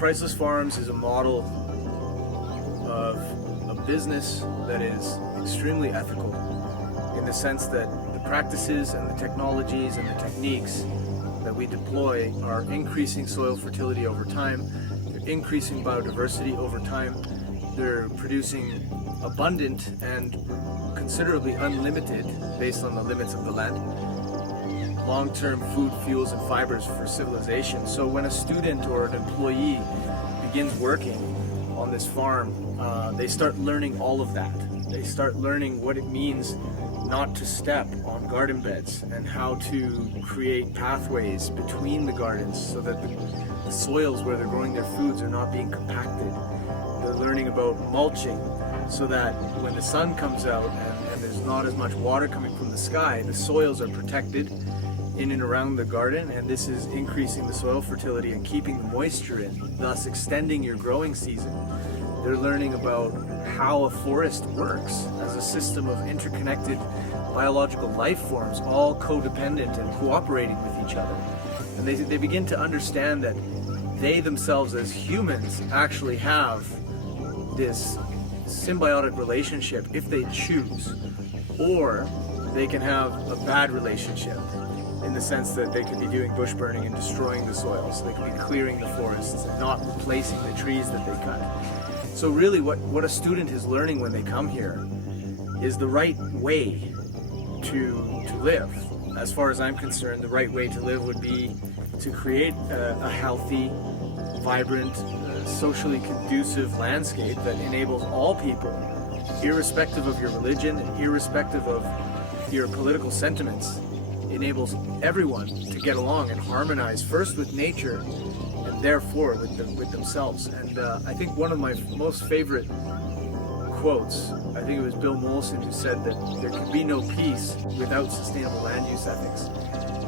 Priceless Farms is a model of a business that is extremely ethical in the sense that the practices and the technologies and the techniques that we deploy are increasing soil fertility over time, they're increasing biodiversity over time, they're producing abundant and considerably unlimited, based on the limits of the land, long-term food, fuels, and fibers for civilization. So when a student or an employee begins working on this farm, they start learning all of that. They start learning what it means not to step on garden beds and how to create pathways between the gardens so that the soils where they're growing their foods are not being compacted. They're learning about mulching so that when the sun comes out and there's not as much water coming from the sky, the soils are protected in and around the garden, and this is increasing the soil fertility and keeping the moisture in, thus extending your growing season. They're learning about how a forest works as a system of interconnected biological life forms, all codependent and cooperating with each other. And they begin to understand that they themselves as humans actually have this symbiotic relationship if they choose, or they can have a bad relationship in the sense that they could be doing bush burning and destroying the soils. They could be clearing the forests and not replacing the trees that they cut. So really what a student is learning when they come here is the right way to live. As far as I'm concerned, the right way to live would be to create a healthy, vibrant, socially conducive landscape that enables all people, irrespective of your religion and irrespective of your political sentiments, enables everyone to get along and harmonize first with nature and therefore with themselves. And I think one of my most favorite quotes, I think it was Bill Mollison who said that there can be no peace without sustainable land use ethics.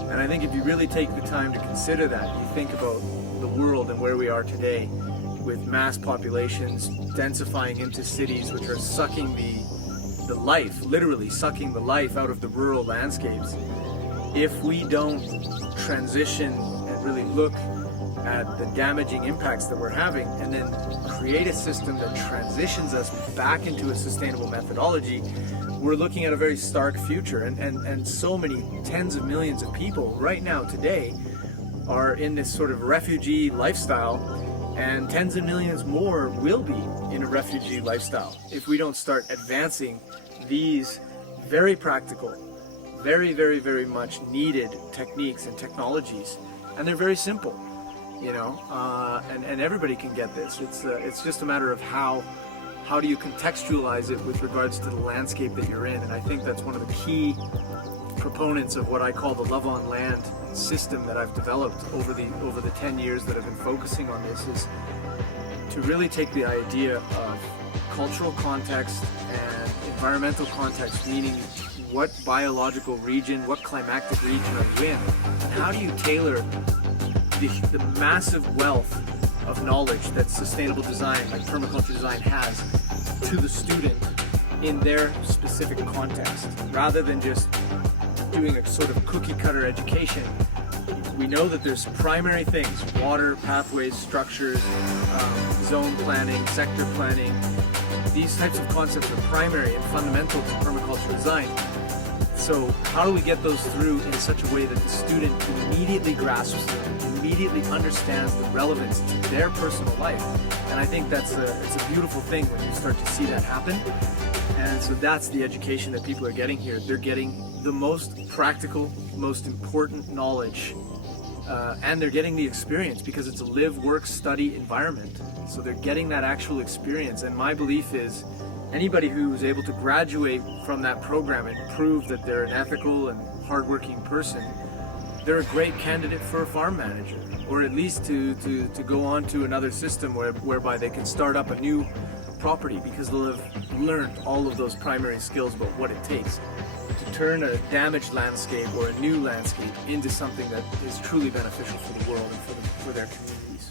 And I think if you really take the time to consider that, you think about the world and where we are today with mass populations densifying into cities which are sucking the life, literally sucking the life out of the rural landscapes. If we don't transition and really look at the damaging impacts that we're having and then create a system that transitions us back into a sustainable methodology, we're looking at a very stark future. And so many tens of millions of people right now today are in this sort of refugee lifestyle, and tens of millions more will be in a refugee lifestyle if we don't start advancing these very practical, very, very, very much needed techniques and technologies. And they're very simple, you know, and everybody can get this. It's just a matter of how do you contextualize it with regards to the landscape that you're in. And I think that's one of the key proponents of what I call the love on land system that I've developed over the 10 years that I've been focusing on this, is to really take the idea of cultural context and environmental context, meaning what biological region, what climactic region are you in, and how do you tailor the massive wealth of knowledge that sustainable design, like permaculture design, has to the student in their specific context, rather than just doing a sort of cookie cutter education. We know that there's primary things: water, pathways, structures, zone planning, sector planning. These types of concepts are primary and fundamental to permaculture design. So how do we get those through in such a way that the student immediately grasps them, immediately understands the relevance to their personal life? And I think it's a beautiful thing when you start to see that happen. And so that's the education that people are getting here. They're getting the most practical, most important knowledge, and they're getting the experience because it's a live, work, study environment. So they're getting that actual experience. And my belief is anybody who's able to graduate from that program and prove that they're an ethical and hardworking person, they're a great candidate for a farm manager, or at least to go on to another system whereby they can start up a new property, because they'll have learned all of those primary skills about what it takes to turn a damaged landscape or a new landscape into something that is truly beneficial for the world and for their communities.